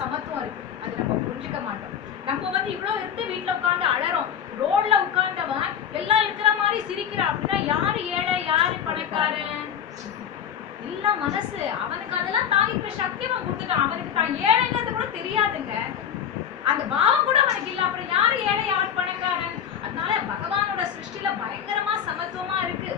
சமத்துவம் இருக்கு. அது நம்ம புரிஞ்சுக்க மாட்டோம். நம்ம வந்து இவ்வளவு இருந்து வீட்டுல உட்கார்ந்து அழறோம். ரோட்ல உட்கார்ந்தவன் எல்லாம் இருக்கிற மாதிரி சிரிக்கிறான் அப்படின்னா யாரு ஏழை யாரு பணக்காரன்? இல்ல மனசு. அவனுக்கு அதெல்லாம் தாங்கிக்கிற சக்தி அவன் கொடுத்துட்டான். அவனுக்கு தான் ஏழைங்கிறது கூட தெரியாதுங்க. அந்த பாவம் கூட அவனுக்கு இல்ல. அப்புறம் யாரு ஏழை யாரு பணக்காரன்? அதனால பகவானோட சிருஷ்டில பயங்கரமா சமத்துவமா இருக்கு.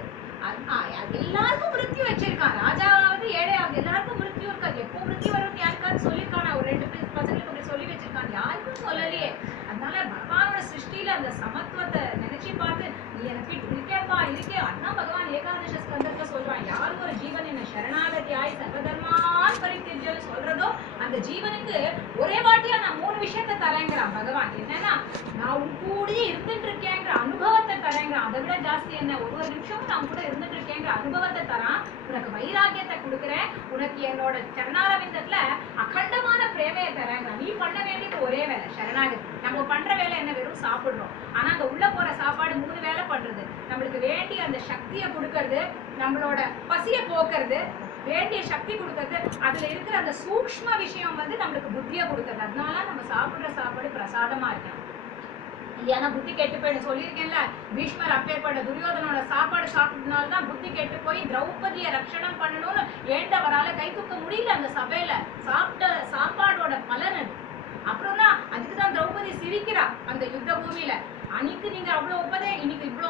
எல்லாருக்கும் மிருத்யு வச்சிருக்கான். ராஜாவது ஏழையாவது எல்லாருக்கும் மிருத்யு இருக்காது. எப்போ மிருத்யு வரும்னு யாருக்காவது சொல்லியிருக்கானா? ஒரு 2 பசங்களுக்கு அப்படி சொல்லி வச்சிருக்கான். யாருக்கும் சொல்லலையே. அதனால பகவானோட சிருஷ்டில அந்த சமத்துவத்தை நினைச்சு பார்த்து நீ எனக்கு இருக்கேன்பா இருக்கே. அதான் பகவான் ஏகாதச ஸ்கந்தத்துல சொல்றான், யாரு ஒரு ஜீவன் என்ன சரணாகதியாய் சர்வதர்மான் பரித்யஜ்யன்னு சொல்றதோ அந்த ஜீவனுக்கு ஒரே வாட்டியா நான் 3 விஷயத்தை தரேங்கிறான் பகவான். என்னன்னா, நான் உன் கூடயே இருந்துட்டு இருக்கேங்கிற அனுபவத்தை தரேங்கிறான். அதை விட ஜாஸ்தி என்ன, ஒரு நிமிஷமும் நான் கூட இருந்துட்டு இருக்கேங்கிற அனுபவத்தை தரான். உனக்கு வைராகியத்தை கொடுக்குறேன். உனக்கு என்னோட சரணாரவிந்தத்துல அகண்டமான பிரேமையை தரேங்கிறான். நீ பண்ண வேண்டியது ஒரே வேலை சரணாகதி. நம்ம பண்ற வேலை என்ன, வெறும் சாப்பிடுறோம். ஆனா அங்க உள்ள போற சாப்பாடு 3 வேலை பண்றது. நம்மளுக்கு வேண்டிய அந்த சக்தியை கொடுக்கறது, நம்மளோட பசியை போக்குறது, வேண்டிய சக்தி கொடுக்கறது, அதுல இருக்கிற அந்த சூக்ஷ்ம விஷயம் வந்து நம்மளுக்கு புத்தியை கொடுக்கறது. அதனால நம்ம சாப்பிடுற சாப்பாடு பிரசாதமா இருக்கணும். இல்லையா புத்தி கெட்டு போயிடும். சொல்லியிருக்கேன்ல, பீஷ்மர் அப்பேற்பட்ட துரியோதனோட சாப்பாடு சாப்பிட்டதுனால்தான் புத்தி கெட்டு போய் திரௌபதியை ரட்சணம் பண்ணணும்னு ஏண்டவரால கை தூக்க முடியல. அந்த சபையில சாப்பிட்ட சாப்பாடோட பலன் அது. அப்புறம் தான் அதுக்குதான் திரௌபதி சிரிக்கிறா அந்த யுத்த பூமியில. அன்னைக்கு நீங்க அவ்வளவு இன்னைக்கு இவ்வளோ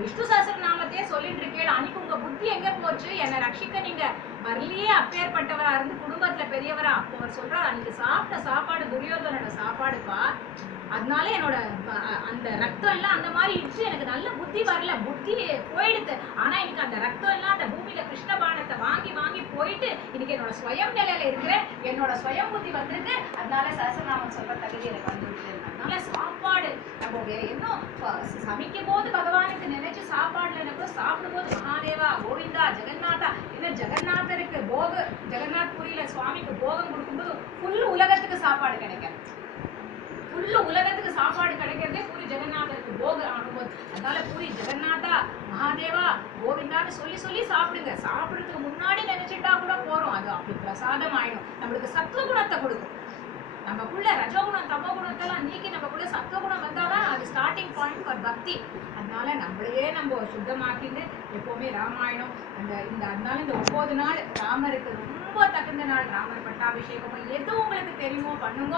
விஷ்ணு சஹஸ்ர நாமத்தையே சொல்லிட்டு இருக்கேன். அன்னைக்கு உங்க புத்தி எங்க போச்சு? என்னை ரட்சிக்க நீங்க வரலையே. அப்பேற்பட்டவரா இருந்து குடும்பத்துல பெரியவரா. அப்போ அவர் சொல்றாரு, அன்னைக்கு சாப்பிட்ட சாப்பாடு துரியோதனோட சாப்பாடுப்பா. அதனால என்னோட அந்த ரத்தம் எல்லாம் அந்த மாதிரி இடிச்சு எனக்கு நல்ல புத்தி வரல, புத்தி போயிடுது. ஆனா எனக்கு அந்த ரத்தம் எல்லாம் அந்த பூமியில கிருஷ்ண பானத்தை வாங்கி வாங்கி போயிட்டு இன்னைக்கு என்னோட ஸ்வயம் நிலையில இருக்கிறேன். என்னோட ஸ்வயம் புத்தி வந்திருக்கு. அதனால சஹஸ்ரநாமம் சொல்ற தகுதி எனக்கு வந்துருக்கு. அதனால சாப்பாடு நம்ம வேற இன்னும் சமைக்கும் போது பகவானுக்கு நினைச்சு சாப்பாடுல கூட சாப்பிடும் போது மகாதேவா கோவிந்தா ஜெகநாதா இன்னும் ஜெகநாதருக்கு ஜெகநாத் புரியில சுவாமிக்கு போகம் கொடுக்கும்போது ஃபுல் உலகத்துக்கு சாப்பாடு கிடைக்கும். ஃபுல்லு உலகத்துக்கு சாப்பாடு கிடைக்கிறதே பூரி ஜெகநாதருக்கு போகம் ஆகும்போது. அதனால பூரி ஜெகநாதா மகாதேவா கோவிந்தான்னு சொல்லி சொல்லி சாப்பிடுங்க. சாப்பிடுறதுக்கு முன்னாடி நினைச்சுட்டா கூட போறோம். அது அப்படி பிரசாதம் ஆயிடும். நம்மளுக்கு சத்துவ குணத்தை கொடுக்கும். நமக்குள்ள ரஜோகுணம் தமோ குணத்தெல்லாம் நீக்கி நமக்குள்ள சத்துவகுணம் வந்தாதான் அது ஸ்டார்டிங் பாயிண்ட் ஃபார் பக்தி. அதனால நம்மளையே நம்ம சுத்தமாக்கிட்டு எப்பவுமே ராமாயணம் அதனால இந்த 9 நாள் ராமருக்கு ரொம்ப தகுந்த நாள். ராமர் பட்டாபிஷேகம் எது உங்களுக்கு தெரியுமோ பண்ணுங்க.